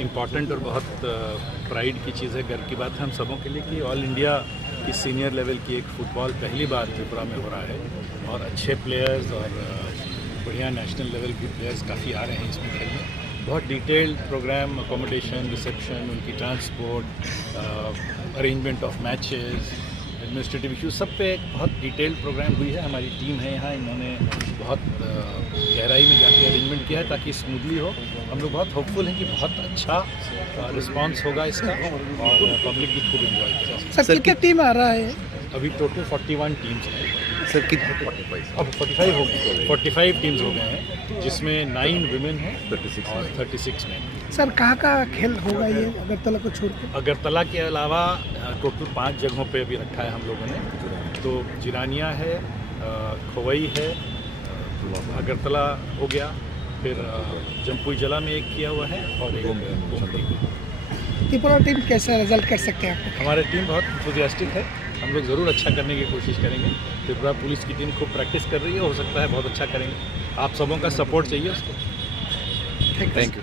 Important और बहुत pride की चीज़ है, गर्व की बात है हम सबों के लिए कि ऑल इंडिया की सीनियर लेवल की एक फ़ुटबॉल पहली बार त्रिपुरा में हो रहा है और अच्छे प्लेयर्स और बढ़िया नेशनल लेवल के प्लेयर्स काफ़ी आ रहे हैं इसमें खेलने। बहुत डिटेल्ड प्रोग्राम, अकोमोडेशन, रिसेप्शन, उनकी transport, arrangement of matches, administrative issue, सब पे एक बहुत डिटेल्ड प्रोग्राम हुई है। हमारी टीम है यहाँ, इन्होंने बहुत गहराई में जाके अरेंजमेंट किया है ताकि स्मूथली हो। हम लोग बहुत होपफुल हैं कि बहुत अच्छा रिस्पांस होगा इसका और पब्लिक भी खूब एंजॉय करेगा। सर कितनी टीम आ रहा है? अभी टोटल 41 टीम्स हैं सर कितने? अब 45 हो गए, 45 टीम्स हो गए हैं जिसमें 9 विमेन हैं और 36 मैन। सर कहाँ खेल होगा ये अगरतला को छोड़ के? अगरतला के अलावा टोटल 5 जगहों पे अभी रखा है हम लोगों ने। तो जिरानिया है, खोवई है, अगरतला हो गया, फिर जम्पुई जिला में एक किया हुआ है और एक गोमती में। त्रिपुरा टीम कैसा रिजल्ट कर सकते हैं आपको? हमारी टीम बहुत इंथुसियास्टिक है, हम लोग ज़रूर अच्छा करने की कोशिश करेंगे। त्रिपुरा पुलिस की टीम खूब प्रैक्टिस कर रही है, हो सकता है बहुत अच्छा करेंगे। आप सबों का सपोर्ट चाहिए उसको। Thank you.